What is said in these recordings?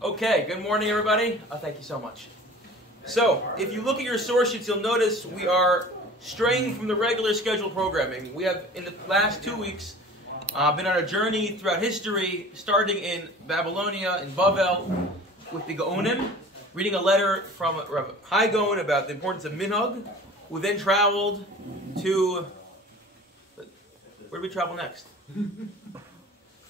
Okay, good morning, everybody. Thank you so much. So, if you look at your source sheets, you'll notice we are straying from the regular scheduled programming. We have, in the last 2 weeks, been on a journey throughout history, starting in Babylonia, in Bavel, with the Gaonim, reading a letter from Rabbi Katz about the importance of minhag. We then traveled to... Where did we travel next?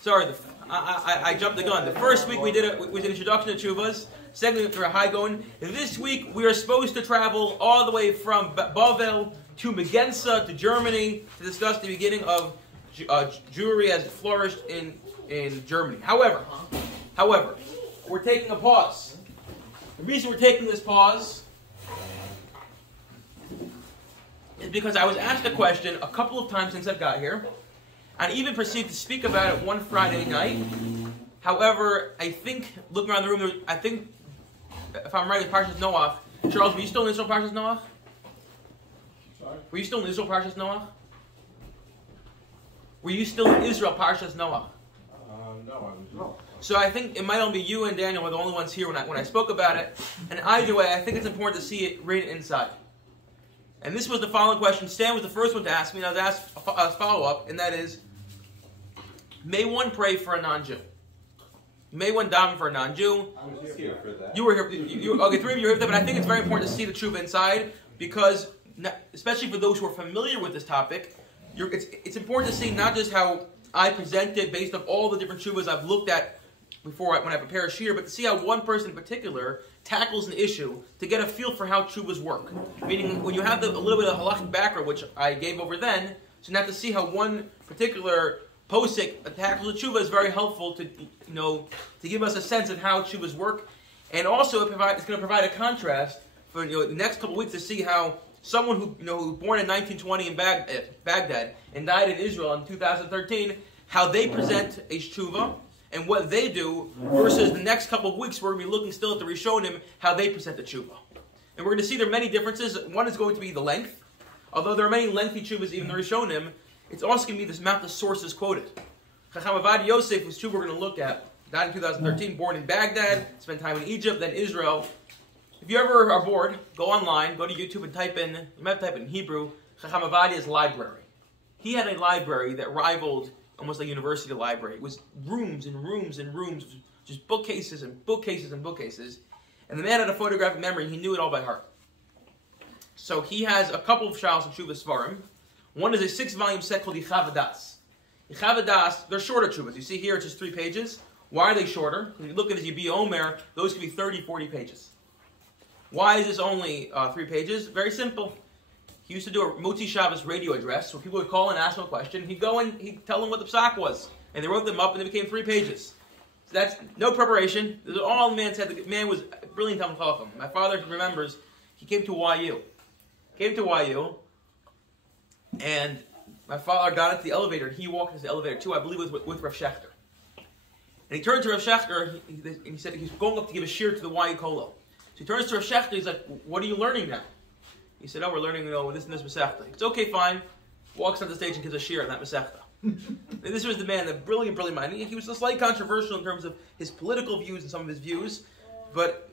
Sorry, I jumped the gun. The first week we did introduction to Teshuvos. Second week we were Hagon. This week we are supposed to travel all the way from Bavel to Magensa to Germany to discuss the beginning of Jewry as it flourished in Germany. However, we're taking a pause. The reason we're taking this pause is because I was asked a question a couple of times since I got here, and even proceeded to speak about it one Friday night. However, I think, looking around the room, I think, if I'm right, in Parshas Noach, Charles, were you still in Israel Parshas Noach? Sorry? Were you still in Israel Parshas Noach? Were you still in Israel Parshas Noach? No, I was not. So I think it might only be you and Daniel were the only ones here when I spoke about it. And either way, I think it's important to see it written inside. And this was the following question. Stan was the first one to ask me, and I was asked a follow-up, and that is, may one pray for a non-Jew? May one daven for a non-Jew? I was here for that. You were here. Okay, three of you were here for that, but I think it's very important to see the tshuva inside, because, especially for those who are familiar with this topic, it's important to see not just how I presented based on all the different tshuvas I've looked at before when I prepare a shiur, but to see how one person in particular tackles an issue to get a feel for how tshuvas work. Meaning, when you have a little bit of halachic background, which I gave over then, so now to see how one particular posik tackles a tshuva is very helpful to give us a sense of how tshuvas work, and also it's going to provide a contrast for the next couple of weeks to see how someone who was born in 1920 in Baghdad and died in Israel in 2013, how they present a tshuva and what they do, versus the next couple of weeks we're going to be looking still at the Rishonim, how they present the tshuva. And we're going to see there are many differences. One is going to be the length. Although there are many lengthy tshuvas, even the Rishonim, it's also going to be this amount of sources quoted. Chacham Avad Yosef, whose tshuva we're going to look at, died in 2013, born in Baghdad, spent time in Egypt, then Israel. If you ever are bored, go online, go to YouTube and you might type in Hebrew, Chacham Avadia's library. He had a library that rivaled almost a university library. It was rooms and rooms and rooms, just bookcases and bookcases and bookcases. And the man had a photographic memory, he knew it all by heart. So he has a couple of Shailos U'Teshuvos Svarim. One is a 6-volume set called Yichavadas. Yichavadas, they're shorter tshuvas. You see here, it's just 3 pages. Why are they shorter? If you look at his Yibi Omer, those could be 30, 40 pages. Why is this only 3 pages? Very simple. He used to do a Motzi Shabbos radio address where people would call and ask him a question. He'd go and he'd tell them what the psak was. And they wrote them up and they became 3 pages. So that's no preparation. This is all the man said. The man was a brilliant Talmid Chacham. My father remembers he came to YU. And my father got into the elevator and he walked into the elevator too. I believe it was with Rav Shechter. And he turned to Rav Shechter and he said he's going up to give a shiur to the YU Kolo. So he turns to Rav Shechter, he's like, what are you learning now? He said, oh, we're learning this and this Masechta. It's okay, fine. Walks on the stage and gives a shiur on that Masechta. And this was the man, the brilliant mind. He was slightly controversial in terms of his political views and some of his views, but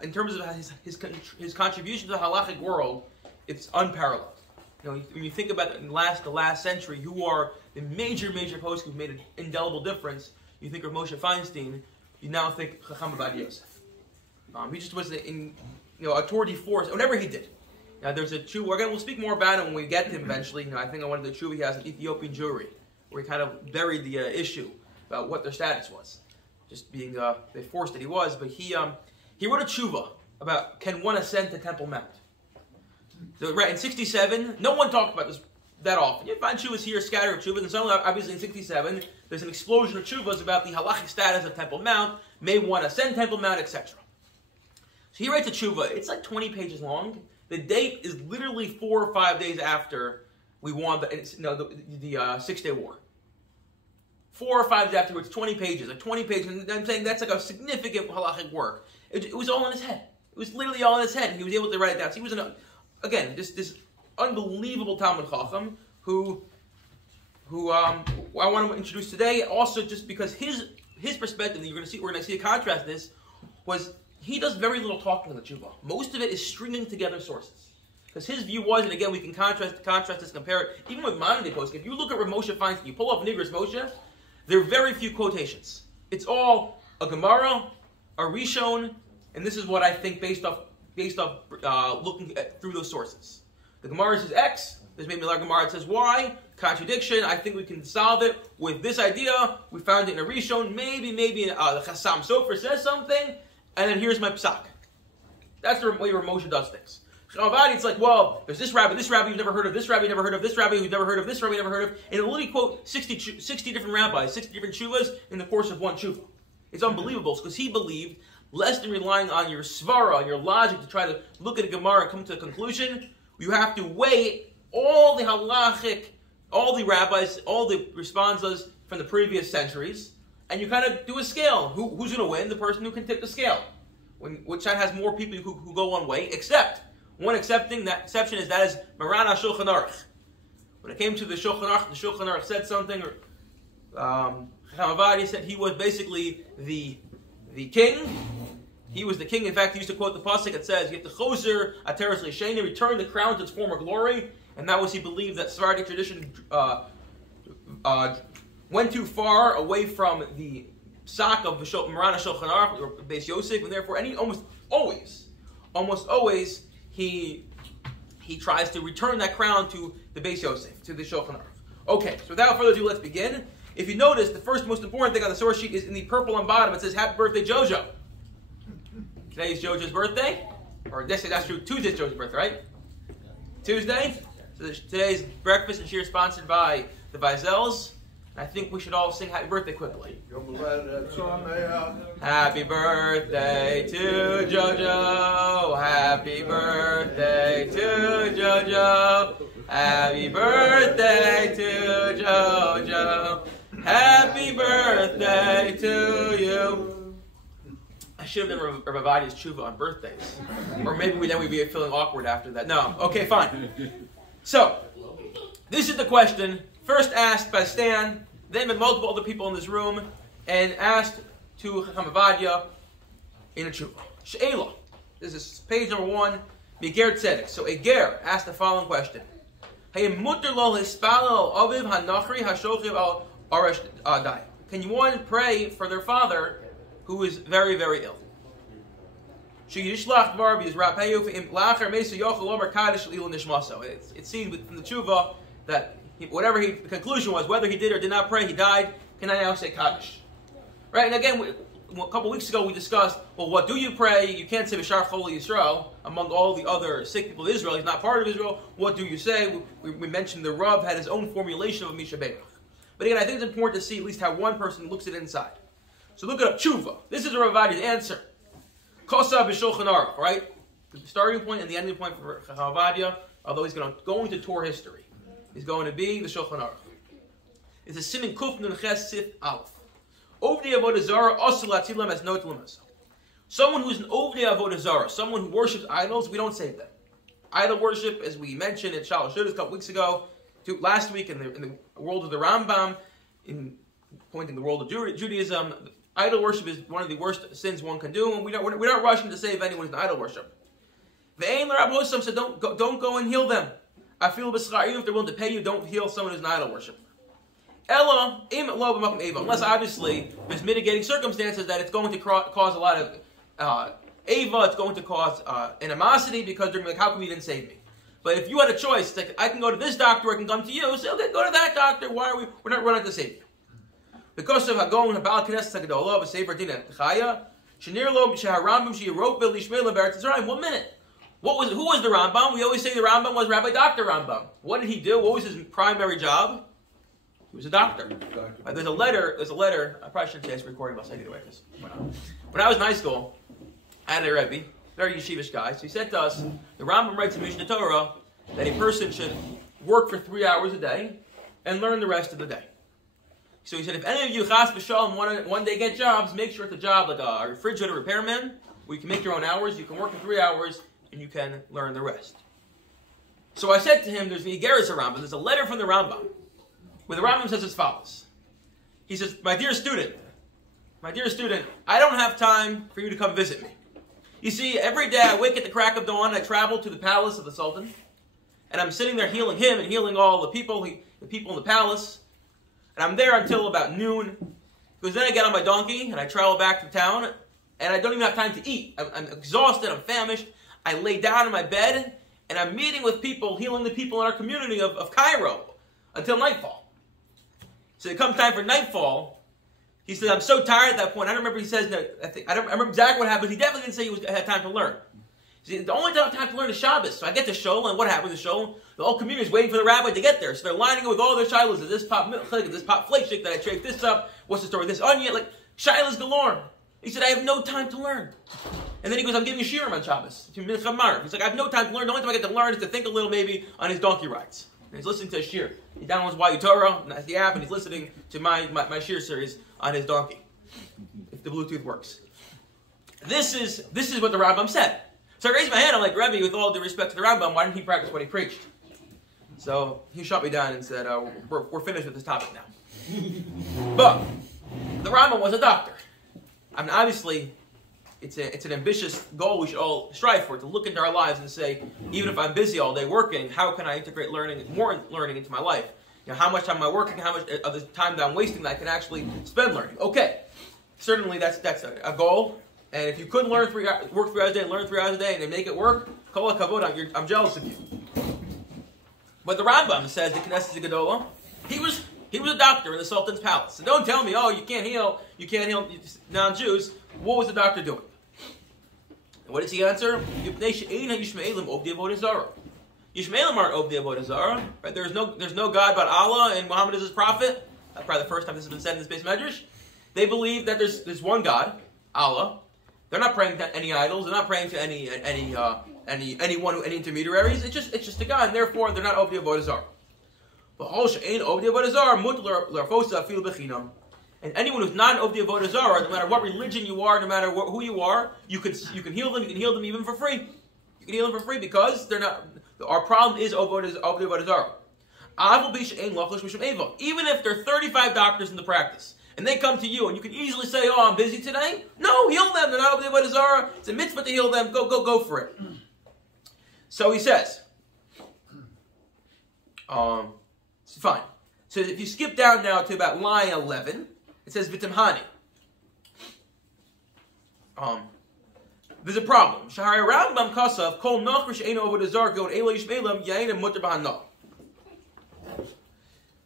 in terms of his contribution to the halachic world, it's unparalleled. When you think about the last century, who are the major posks who've made an indelible difference, you think of Moshe Feinstein, you now think Chacham Avad Yosef. He just was a tour de force, whatever he did. Now there's a tshuva, we'll speak more about it when we get to him eventually. I think one of the tshuva he has an Ethiopian Jewry, where he kind of buried the issue about what their status was. Just being, they forced that he was, but he wrote a tshuva about, can one ascend to Temple Mount? So right, in 67, no one talked about this that often. You find tshuvas here, scattered tshuvas, and suddenly, obviously in 67, there's an explosion of tshuvas about the halachic status of Temple Mount, may one ascend Temple Mount, etc. So he writes a tshuva, it's like 20 pages long. The date is literally 4 or 5 days after we won the 6-Day War. 4 or 5 days after, it's 20 pages, like 20 pages, and I'm saying that's like a significant halachic work. It was all in his head. It was literally all in his head, and he was able to write it down. So he was, this unbelievable Talmid Chacham who I want to introduce today, also just because his perspective, we're going to see a contrast in this was he does very little talking in the tshuva. Most of it is stringing together sources. Because his view was, and again we can contrast this, compare it, even with modern day poskim. If you look at Rav Moshe Feinstein, you pull up Nigras Moshe, there are very few quotations. It's all a Gemara, a Rishon, and this is what I think based off looking through those sources. The Gemara says X, there's maybe another Gemara that says Y, contradiction, I think we can solve it with this idea, we found it in a Rishon, maybe the Chassam Sofer says something, and then here's my psak. That's the way Rav Moshe does things. It's like, well, there's this rabbi you've never heard of, this rabbi you've never heard of, this rabbi you've never heard of, this rabbi you've never heard of, and it'll literally quote 60 different rabbis, 60 different shuvas in the course of one shuva. It's unbelievable, because he believed, less than relying on your svara, on your logic to try to look at a Gemara and come to a conclusion, you have to weigh all the halachic, all the rabbis, all the responsas from the previous centuries, and you kind of do a scale. Who's going to win? The person who can tip the scale. Which side has more people who go one way, except one exception is Maran HaShulchan Aruch. When it came to the Shulchan Aruch said something, or Chamavadi said he was basically the king. He was the king. In fact, he used to quote the pasuk that says, "You have to choser ateres l'sheni, return the crown to its former glory," and that was he believed that Sephardic tradition went too far away from the psak of Maran HaShulchan Aruch or Beis Yosef, and therefore, almost always. He tries to return that crown to the Beis Yosef, to the Shulchan Aruch. Okay, so without further ado, let's begin. If you notice, the first most important thing on the source sheet is in the purple on bottom. It says, "Happy birthday, Jojo." Today is Jojo's birthday. Or that's true, Tuesday's Jojo's birthday, right? Tuesday? So today's breakfast and Shiur sponsored by the Vizels. I think we should all sing happy birthday quickly. Happy birthday to Jojo. Happy birthday to Jojo. Happy birthday to Jojo. Happy birthday to you. I should have done Rav Avadi's tshuva on birthdays. Or maybe then we'd be feeling awkward after that. No. Okay, fine. So, this is the question. First asked by Stan, then by multiple other people in this room, and asked to Chacham Avadia in a tshuva. She'ela. This is page number 1, Miger Tzedek. So a ger asked the following question. Hayim mutter lo hispalel aviv hanachri hashochiv al arash dai. Can you one pray for their father who is very, very ill? Sheyishlach dvar b'yizrapeyu v'im lacher mesa yochel omer kaddish l'il nishmaso. It's seen from the tshuva that the conclusion was, whether he did or did not pray, he died. Can I now say Kaddish? Right? And again, a couple weeks ago we discussed, well, what do you pray? You can't say B'shar Chol Yisrael among all the other sick people of Israel. He's not part of Israel. What do you say? We mentioned the Rav had his own formulation of Misha Beirach. But again, I think it's important to see at least how one person looks at it inside. So look at Tshuva. This is a Rav Avadi's answer. Kosa b'Shulchan Aruch, right? The starting point and the ending point for Rav Avadia, although he's going to tour history. Is going to be the Shulchan Aruch. It's a simin kuf nun ches sif aleph. Ovdei avodah zara asur latilam as not l'maso. Someone who's an ovdei avodah zara, someone who worships idols, we don't save them. Idol worship, as we mentioned in Shailos U'Teshuvos a couple weeks ago, last week in the world of the Rambam, in pointing the world of Judaism, idol worship is one of the worst sins one can do, and we're not rushing to save anyone who's an idol worship. Ve'ein l'rab hosam, so don't go and heal them. I feel b'schar, even if they're willing to pay you, don't heal someone who's an idol worshiper. Ella, im lo b'makom eva. Unless obviously there's mitigating circumstances that it's going to cause a lot of eva, it's going to cause animosity because they're like, how come you didn't save me? But if you had a choice, it's like, I can go to this doctor, I can come to you. So okay, go to that doctor. We're not running to save you. Because of hagon habal knesset hagadolah v'sefer din chaya shenir lo b'shaharambim sheyirok v'lishmei le'beretz Yisrael. 1 minute. Who was the Rambam? We always say the Rambam was Rabbi Dr. Rambam. What did he do? What was his primary job? He was a doctor. There's a letter. I probably shouldn't say this recording, but I'll say it either way. When I was in high school, I had a Rebbe, very yeshivish guy. So he said to us, the Rambam writes in Mishnah Torah that a person should work for 3 hours a day and learn the rest of the day. So he said, if any of you chas v'shalom one day get jobs, make sure it's a job like a refrigerator repairman, where you can make your own hours, you can work for 3 hours, and you can learn the rest. So I said to him, there's the Igeris Rambam, there's a letter from the Rambam, where the Rambam says as follows. He says, my dear student, my dear student, I don't have time for you to come visit me. You see, every day I wake at the crack of dawn, I travel to the palace of the Sultan, and I'm sitting there healing him and healing all the people in the palace, and I'm there until about noon, because then I get on my donkey and I travel back to town, and I don't even have time to eat. I'm exhausted, I'm famished. I lay down in my bed, and I'm meeting with people, healing the people in our community of Cairo until nightfall. So it comes time for nightfall. He said, I'm so tired at that point. I don't remember he says, I remember exactly what happened. He definitely didn't say he had time to learn. See, the only time to learn is Shabbos. So I get to shul, and what happened to shul? The whole community is waiting for the rabbi to get there. So they're lining up with all their shilos. Is this pot milchik? Is this pot flake? Did I trade this up? What's the story with this onion? Like, shilos galore. He said, I have no time to learn. And then he goes, I'm giving a shiur on Shabbos. He's like, I have no time to learn. The only time I get to learn is to think a little maybe on his donkey rides. And he's listening to a shiur. He downloads YU Torah, and that's the app, and he's listening to my shiur series on his donkey. If the Bluetooth works. This is what the Rambam said. So I raised my hand, I'm like, Rebbe, with all due respect to the Rambam, why didn't he practice what he preached? So he shut me down and said, we're finished with this topic now. But the Rambam was a doctor. I mean, obviously, it's an ambitious goal we should all strive for, to look into our lives and say, even if I'm busy all day working, how can I integrate more learning into my life? You know, how much time am I working? How much of the time that I'm wasting that I can actually spend learning? Okay, certainly that's a goal. And if you couldn't work 3 hours a day, learn 3 hours a day, and then make it work, kol hakavod, I'm jealous of you. But the Rambam says the Knesset Gedolah, he was a doctor in the Sultan's palace. So don't tell me, you can't heal non-Jews. What was the doctor doing? And what does he answer? Yishmaelim aren't Ovdei Avodah Zarah. Right? There's no God but Allah, and Muhammad is his prophet. That's probably the first time this has been said in this base medrash. They believe that there's one God, Allah. They're not praying to any idols. They're not praying to any intermediaries. It's just a God, and therefore they're not Ovdei Avodah Zarah. But and anyone who's not an Ovdei Avodah Zarah, no matter what religion you are, no matter who you are, you can heal them. You can heal them even for free. You can heal them for free because they're not. Our problem is Ovdei Avodah Zarah. Even if there are 35 doctors in the practice, and they come to you, and you can easily say, I'm busy today. No, heal them. They're not Ovdei Avodah Zarah. It's a mitzvah to heal them. Go for it. So he says, fine. So if you skip down now to about line 11, it says Vitimhani. There's a problem. Shahari Rambam Kasav Kol Nachr She'eino Avodah Zarah Gon Elo Yishmelam Yain Mutter B'Hanah.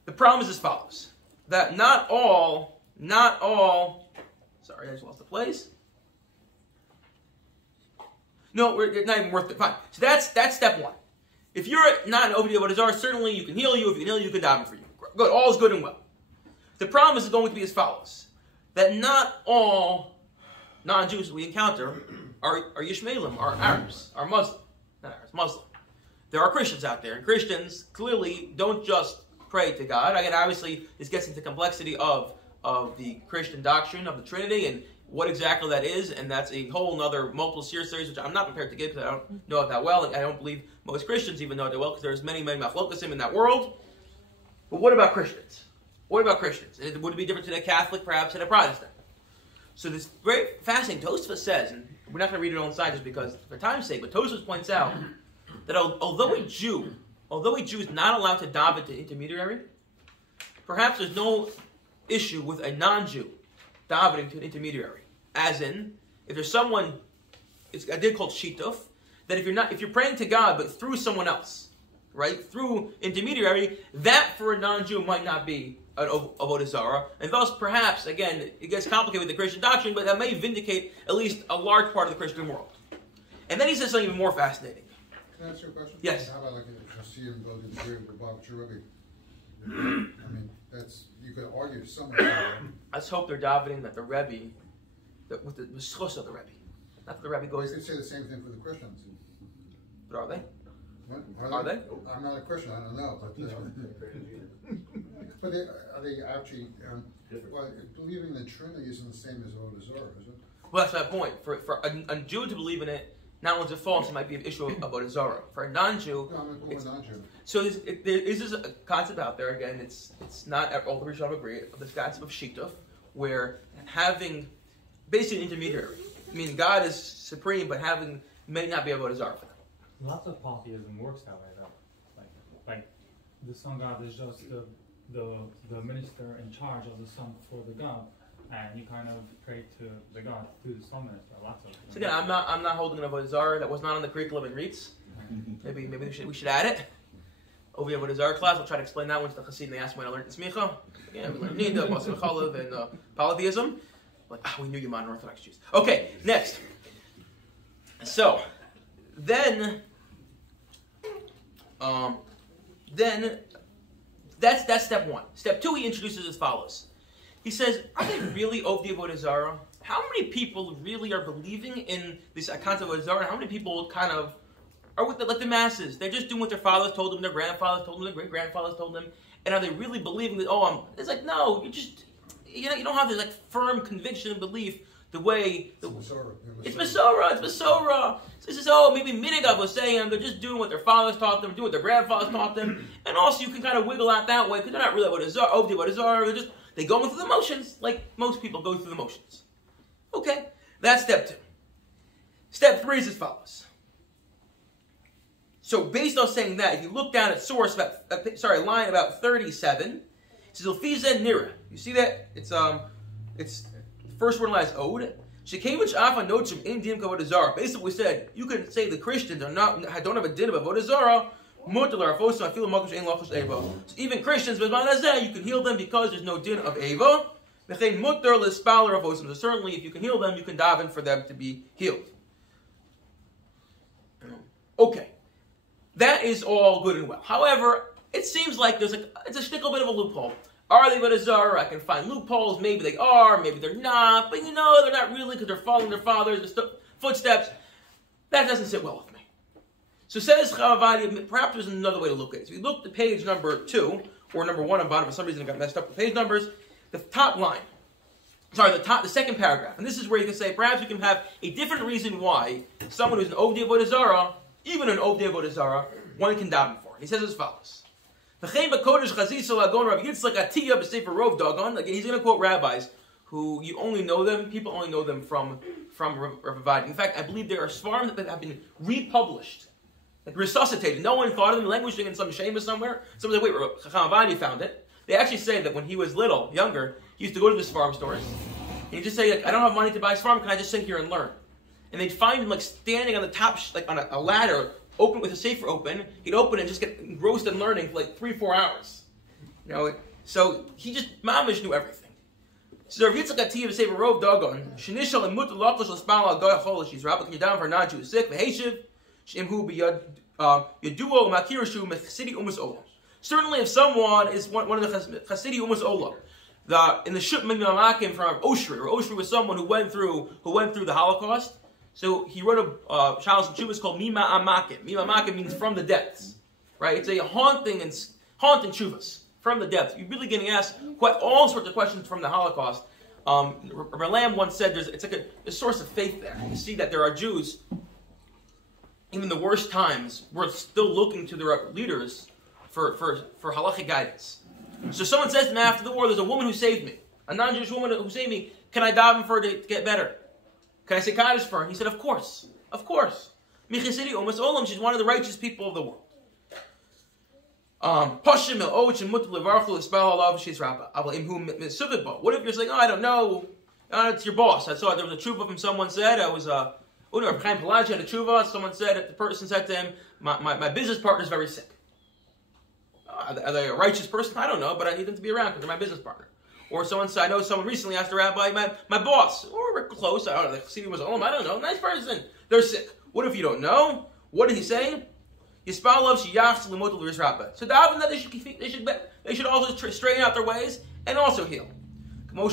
The problem is as follows: that not all. Sorry, I just lost the place. No, we're not even worth it. Fine. So that's step one. If you're not an Ovdei Avodah Zarah, certainly you can heal you. If you can heal you, can daven for you. Good. All is good and well. The problem is going to be as follows: that not all non-Jews we encounter are Yishmaelim, are Arabs, are Muslim. Not Arabs, Muslim. There are Christians out there, and Christians clearly don't just pray to God. Again, obviously, this gets into complexity of the Christian doctrine of the Trinity and what exactly that is, and that's a whole other multiple series, which I'm not prepared to give because I don't know it that well, and I don't believe most Christians even know it that well because there's many machlokasim in that world. But what about Christians? What about Christians? Would it be different to a Catholic, perhaps, and a Protestant? So this very fascinating, Tosfos says, and we're not going to read it on the side just because for time's sake, but Tosfos points out that although a Jew is not allowed to daven to intermediary, perhaps there's no issue with a non-Jew davening to an intermediary. As in, if there's someone, it's a idea called shituf, that if you're praying to God but through someone else, right, through intermediary, that for a non-Jew might not be an Avodah Zarah, and thus perhaps, again, it gets complicated with the Christian doctrine, but that may vindicate at least a large part of the Christian world. And then he says something even more fascinating. Can I ask you a question? Yes. How about like a Hasidim go to the grave with Bob Cherubi? I mean, you could argue somewhere. Let's hope they're davening that the Rebbe, with the schus of the Rebbe, not that the Rebbe goes. You could say the same thing for the Christians. But are they? What? Are they? I'm not a Christian. I don't know. But are they actually believing the Trinity isn't the same as Avodah Zarah, is it? Well, that's my point. For a Jew to believe in it, not only is it false, it might be an issue of Avodah Zarah. For a non-Jew, No, I'm a non-Jew. so there is a concept out there. Again, it's not all the Rishonim agree. This concept of shituf, where having basically an intermediary. I mean, God is supreme, but having may not be avodah zarah for them. Lots of polytheism works that way, though. Like the sun god is just the minister in charge of the sun before the god, and you kind of pray to the god through the sun minister. Lots of. So again, I'm not holding an avodah zarah. That was not on the curriculum in REITs. Maybe we should add it. Over avodah zarah class, we'll try to explain that one to the Hasidim. They asked me when I learned Smicha. Yeah, we learned Nida, Masr Chalav, and polytheism. Like, we knew you modern Orthodox Jews. Okay, next. So, then that's step one. Step two, he introduces as follows. He says, are they really Ovdi Avodah Zarah? How many people really are believing in this concept of Avodah Zarah? How many people kind of are with like the masses? They're just doing what their fathers told them, their grandfathers told them, their great-grandfathers told them. And are they really believing that, it's like, no, you don't have this like firm conviction and belief the way... It's Masorah. So this is, maybe Minigav was saying they're just doing what their fathers taught them, doing what their grandfathers taught them. And also you can kind of wiggle out that way because they're not really Ovdi Avodah Zarah. They go through the motions like most people go through the motions. Okay, that's step two. Step three is as follows. So based on saying that, if you look down at source, line about 37, it says Ilfiza Nira. You see that? It's the first word in line is Ode. Shekevich Afa Nochim Indian Avodah Zarah. Basically, we said you can say the Christians don't have a din of Avodah Zarah. So even Christians, you can heal them because there's no din of Eva. So certainly, if you can heal them, you can daven for them to be healed. Okay. That is all good and well. However, it seems like it's a shtickle bit of a loophole. Are they Avodah Zarah? I can find loopholes. Maybe they are, maybe they're not. But they're not really because they're following their fathers' footsteps. That doesn't sit well with me. So says Chavavadia, perhaps there's another way to look at it. So we look at page number 2, or number 1 on bottom. For some reason I got messed up with page numbers. The top line. The second paragraph. And this is where you can say, perhaps you can have a different reason why someone who's an Ovdi Avodah Zarah, even an Ovdi Avodah Zarah, one can daven for. He says as follows. Again, he's going to quote rabbis who you only know them, people only know them from Rabbi. In fact, I believe there are svarim that have been republished, like resuscitated. No one thought of them, languishing in some Shemus somewhere. Someone said, wait, Chacham found it. They actually say that when he was younger, he used to go to the svarim stores, and he'd just say, I don't have money to buy svarim, can I just sit here and learn? And they'd find him standing on the top, on a ladder, open with a sefer open. He'd open it and just get engrossed in learning for 3-4 hours. So he just mamish knew everything. So Rav Yitzchak Atiyev Sefer Rov Dagon Shenishal and Mutal Lachash L'Spal Al Goy Cholish. He's Rabbi Yadam for non-Jew sick. V'Heshiv Shemhu B'Yad Yaduo Makirishu Mechasidi Umas Olam. Certainly, if someone is one of the Chasidi Umas Olam, in the Shut Migdal from Oshri was someone who went through the Holocaust. So he wrote a Shailos U'Teshuvos called Mima Amakim. Mima Amakim means from the depths, right? It's a haunting Shuvas from the depths. You're really getting asked all sorts of questions from the Holocaust. Rabbi Lamb once said it's like a source of faith there. You see that there are Jews, even the worst times, were still looking to their leaders for halachic guidance. So someone says to me after the war, there's a woman who saved me, a non-Jewish woman who saved me. Can I daven for her to get better? Can I say Kaddish for her? He said, of course. She's one of the righteous people of the world. What if you're saying, I don't know, it's your boss. I saw there was a tshuva from someone said, Chaim Pelagi had a tshuva, someone said, the person said to him, my business partner is very sick. Are they a righteous person? I don't know, but I need them to be around because they're my business partner. Or someone said, I know someone recently asked a rabbi, my boss, or we're close, I don't know, the Chassidim was home, I don't know, nice person, they're sick. What if you don't know? What did he say? So daven that they should also straighten out their ways and also heal. The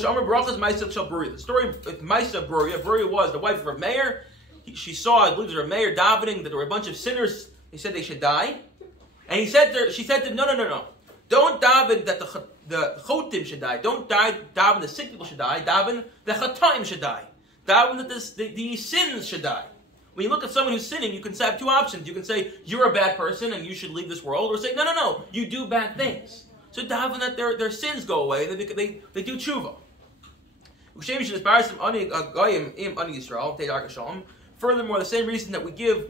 story with Maisa Bruria was the wife of Rav Meir. She saw, I believe it was Rav Meir davening that there were a bunch of sinners. He said they should die, and she said to him, no. Don't daven that the chotim should die. Don't daven the sick people should die. Daven the chataim should die. Daven that the sins should die. When you look at someone who's sinning, you can have two options. You can say, you're a bad person and you should leave this world. Or say, no, you do bad things. So daven that their sins go away. They do tshuva. Furthermore, the same reason that we give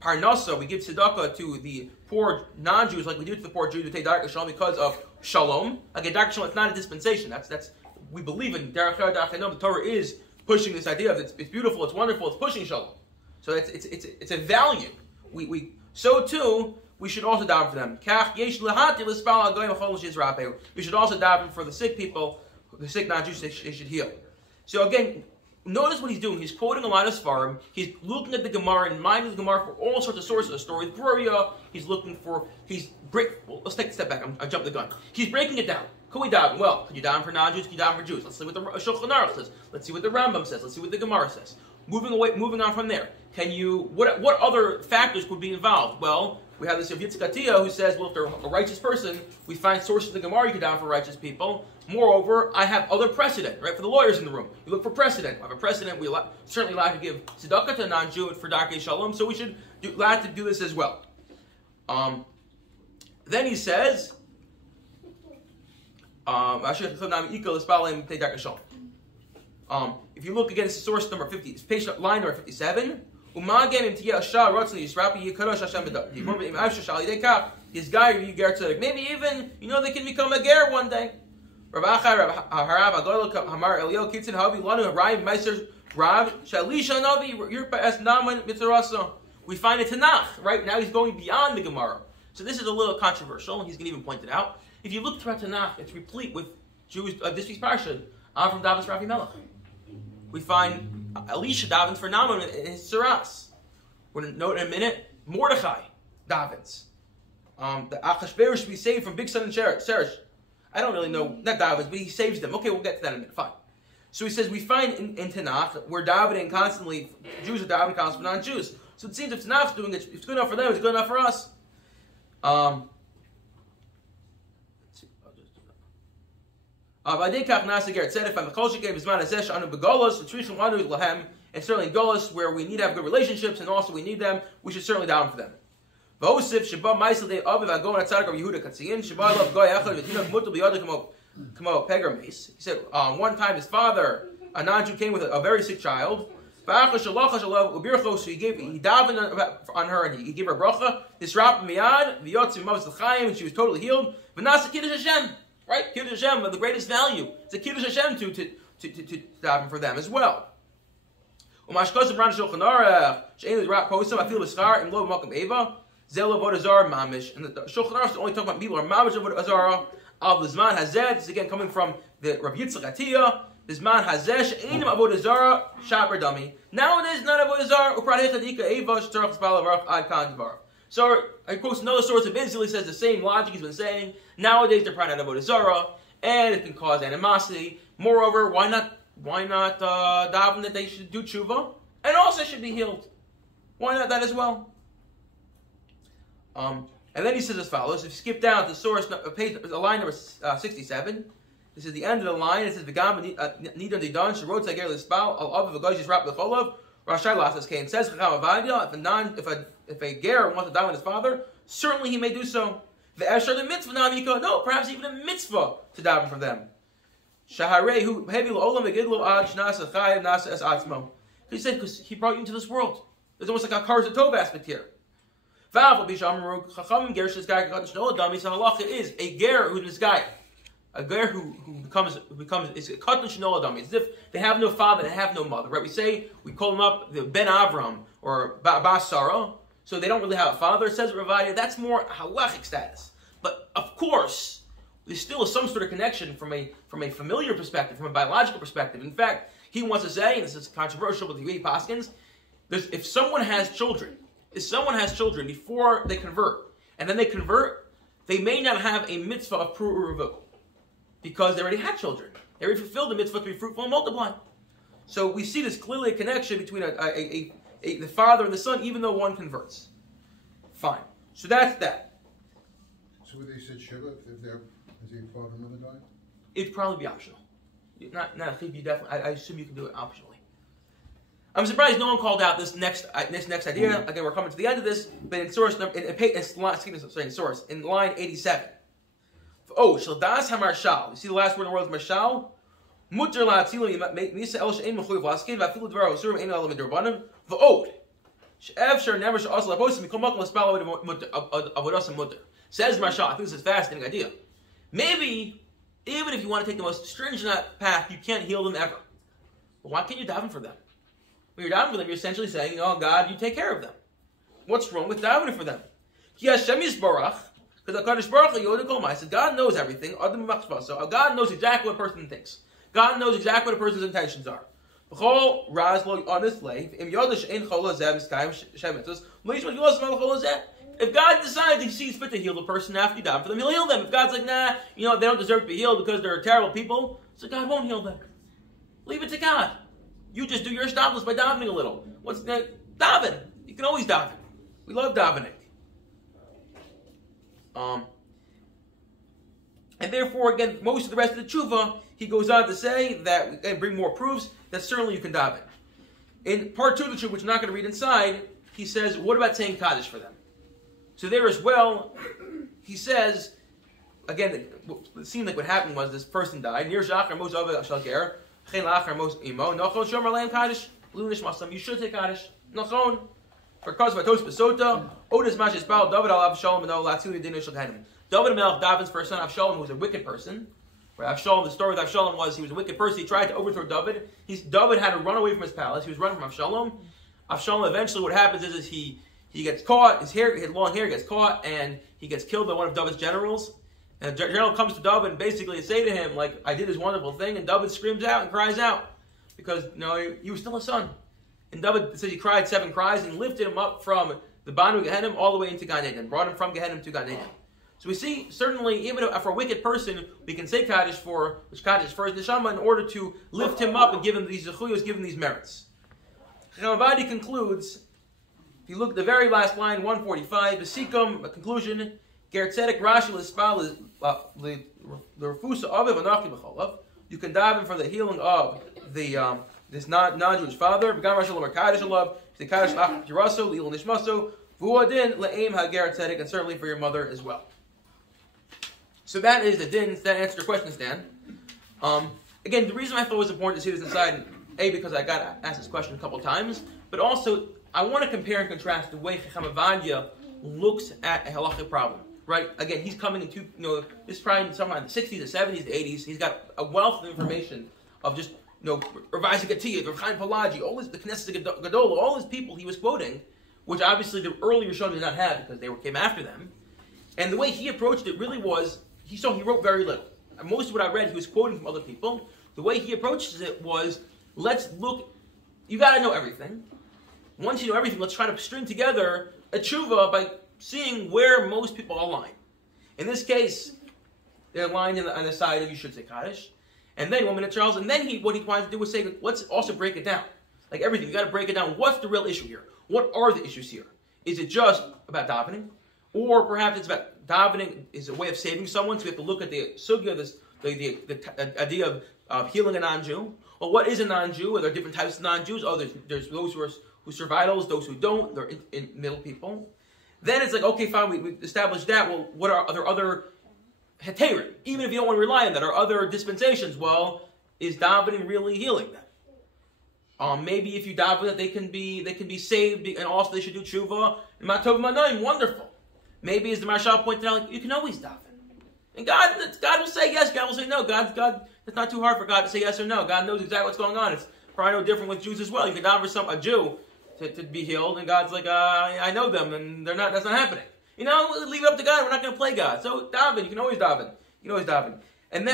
parnasa, we give tzedakah to the poor non-Jews, like we do to the poor Jews, because of shalom. Again, Derech Shalom, it's not a dispensation. That's we believe in Derech Shalom. The Torah is pushing this idea of it's beautiful, it's wonderful, it's pushing shalom. So it's a value. So too we should also daven for them. We should also daven for the sick people, the sick non-Jews, they should heal. So again, notice what he's doing. He's quoting a lot of Sfarim. He's looking at the Gemara and minding the Gemara for all sorts of sources. A story of Gloria. He's looking for. Let's take a step back. I jumped the gun. He's breaking it down. Could we daven? Well, could you daven for non-Jews? Could you daven for Jews? Let's see what the Shulchan Aruch says. Let's see what the Rambam says. Let's see what the Gemara says. Moving on from there. What other factors could be involved? Well, we have this Rabbi Katz who says, well, if they're a righteous person, we find sources in the Gemara you can daven for righteous people. Moreover, I have other precedent, right? For the lawyers in the room, you look for precedent. I have a precedent. We certainly allowed to give tzedakah to a non-Jew for Darkei Shalom, so we should allowed to do this as well. Then he says, if you look again, it's source number 50, it's page line number 57. His guy, maybe even they can become a ger one day. We find it Tanakh, right? Now he's going beyond the Gemara. So this is a little controversial, and he's going to even point it out. If you look throughout Tanakh, it's replete with Jews, this week's parsha, from David's Rafi Melech. We find Elisha davens for Naaman in his Tzaras. We're going to note in a minute, Mordechai davens. The Achashverosh should be saved from big son and Seresh. I don't really know, not davens, but he saves them. Okay, we'll get to that in a minute, fine. So he says, we find in Tanakh, we're davening constantly, Jews are davening constantly for non-Jews. So it seems if Tanakh's doing it, if it's good enough for them, it's good enough for us. And certainly in Golos, where we need to have good relationships and also we need them, we should certainly daven for them. He said, one time his father, a non-Jew, came with a very sick child. So he davened on her and he gave her a bracha. And she was totally healed. Right? Kiddush Hashem, the greatest value. It's a Kiddush Hashem to daven for them as well. And the Shulchan Aruch is only talking about people who are mamish avodah zarah. Av l'zman hazeh. This is again coming from the Rabbi Katz. L'zman hazeh she'enim avodah zarah shaper dami. Nowadays, not avodah zarah. U'pradei chadika eva sh'tzarach t'spal avarach ad kan dvar. So, of course, another source of basically says the same logic he's been saying. Nowadays, they're praying avodah zarah, and it can cause animosity. Moreover, why not daven that they should do tshuva and also should be healed? Why not that as well? And then he says as follows. If you skip down to source page, line number 67, this is the end of the line. It says v'gam nidon didan sherot zager l'spal al av v'goyis rap l'cholav rashai lasas kain. Says Chacham Avadia, if a ger wants to daven with his father, certainly he may do so. The Esher the mitzvah namiko, no, perhaps even a mitzvah to daven for them. Shaharei who heavy lo olam egidlo ad shnasa chayav nasa es atzmo. He said because he brought you into this world. There's almost like a Karzah Tov aspect here. V'av b'shamru chacham ger shes guy katan shnola dami. So halacha is a ger who is guy, a ger who becomes is a katan shnola dami. As if they have no father, they have no mother. Right? We call them up the Ben Avram or Bas Sarah. So they don't really have a father. It says Ravadia, that's more halachic status. But of course, there still is some sort of connection from a familiar perspective, from a biological perspective. In fact, he wants to say, and this is controversial with the Yei Paskins, if someone has children before they convert, and then they convert, they may not have a mitzvah of Pru U'Revu, because they already had children. They already fulfilled the mitzvah to be fruitful and multiply. So we see this clearly a connection between the father and the son, even though one converts. Fine. So that's that. So would they said Shiva if their father and mother died? It'd probably be optional. Not a thing you definitely. I assume you can do it optionally. I'm surprised no one called out this next idea. Again, we're coming to the end of this, but in source in line 87, Oh, Shaldas HaMarshal. You see the last word in the world is Marshal? Mutter la'atzilu misa el she'en mechuyev laskin va'afilu dvar ha'osurim ein elam mid'Rabbanan v'od. She'ev shar never she'asal ha'posim mikol makom l'spal avodas ha'mutter. Says Marshal, I think this is a fascinating idea. Maybe, even if you want to take the most stringent path, you can't heal them ever. But why can't you daven for them? When you're davening for them, you're essentially saying, oh God, you take care of them. What's wrong with davening for them? Because HaKadosh Baruch Hu Yodel Kol Ma'aseh, God knows everything. God knows exactly what a person thinks. God knows exactly what a person's intentions are. If God decides He sees fit to heal the person after you daven for them, He'll heal them. If God's like, nah, they don't deserve to be healed because they're terrible people, so God won't heal them. Leave it to God. You just do your stopless by davening a little. What's that? Daven. You can always daven. We love davening. And therefore, again, most of the rest of the tshuva, he goes on to say that, and bring more proofs, that certainly you can daven. In part 2 of the tshuva, which I'm not going to read inside, he says, what about saying Kaddish for them? So there as well, he says, again, it seemed like what happened was this person died. Nir Zachar Mos Ava Shal Ger, Chen Lachar Mos Imo, Nachon Shomer Leim Kaddish, Lunish Masam, you should say Kaddish. Nachon, for cause of Atos Besota, Odes Mashis Baal, David al Avshalom, and Latzuli Dinu Shal Gehenim. David Melech davens for his son Avshalom, who was a wicked person. Where Avshalom, the story with Avshalom was he was a wicked person. He tried to overthrow David. David had to run away from his palace. He was running from Avshalom. Avshalom, eventually what happens is he gets caught, his long hair gets caught, and he gets killed by one of David's generals. And the general comes to David and basically say to him, like, I did this wonderful thing, and David screams out and cries out. Because, he was still a son. And David says he cried 7 cries and lifted him up from the Banu Gehenim all the way into Gan Eden, brought him from Gehenim to Gan Eden. So we see, certainly, even for a wicked person, we can say Kaddish for his neshama in order to lift him up and give him these zechuyos, give him these merits. Chamavadi concludes, if you look at the very last line, 145, Besikum, a conclusion, Ger Tzedek Rashi L'Spal the Refusa Aviv Anachi B'cholav. You can daven for the healing of the this non-Jewish father. B'gam Rashi L'Mar Kaddish Alav, the Kaddish L'Ach P'Tiraso, L'Il Nishmaso, V'uadin L'Eim HaGer Tzedek, and certainly for your mother as well. So that is the din. That answers your question, Stan. Again, the reason I thought it was important to see this inside, A, because I got asked this question a couple times, but also I want to compare and contrast the way Chacham Avadia looks at a halachic problem. Right? Again, he's coming into, this is probably sometime in the 60s, the 70s, the 80s. He's got a wealth of information of just, Rav Isaac Atiyah, Rav Chaim Palaji, all the Knesset Gedolah, all these people he was quoting, which obviously the earlier Rishonim did not have because they came after them. And the way he approached it really was, he wrote very little. And most of what I read, he was quoting from other people. The way he approaches it was, let's look, you got to know everything. Once you know everything, let's try to string together a tshuva by seeing where most people align. In this case, they're aligned on the side of you should say Kaddish. And then, 1 minute, Charles, and then what he wanted to do was say, let's also break it down. Like everything, you got to break it down. What's the real issue here? What are the issues here? Is it just about davening? Or perhaps it's about davening is a way of saving someone, so we have to look at the sugya, the idea of healing a non-Jew. Or what is a non-Jew? Are there different types of non-Jews? Oh, there's those who serve idols, those who don't, they're in middle people. Then it's like, okay, fine, we established that. Well, are there other heterim? Even if you don't want to rely on that, are other dispensations? Well, is davening really healing them? Maybe if you daven that they can be saved, and also they should do tshuva. Matov Manoim, wonderful. Maybe, as the Marshal pointed out, you can always daven. And God will say yes, God will say no. God, it's not too hard for God to say yes or no. God knows exactly what's going on. It's probably no different with Jews as well. You can daven for a Jew to be healed, and God's like, I know them, and that's not happening. Leave it up to God. We're not going to play God. So daven, you can always daven. And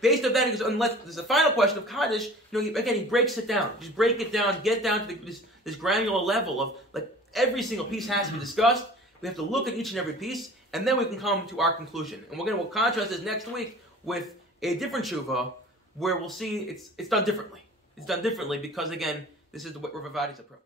based on that, because unless there's a final question of Kaddish, again, he breaks it down. Just break it down, get down to this granular level of like every single piece has to be discussed. We have to look at each and every piece, and then we can come to our conclusion. And we'll contrast this next week with a different tshuva, where we'll see it's done differently. It's done differently because, again, this is the Rav Avadi's approach.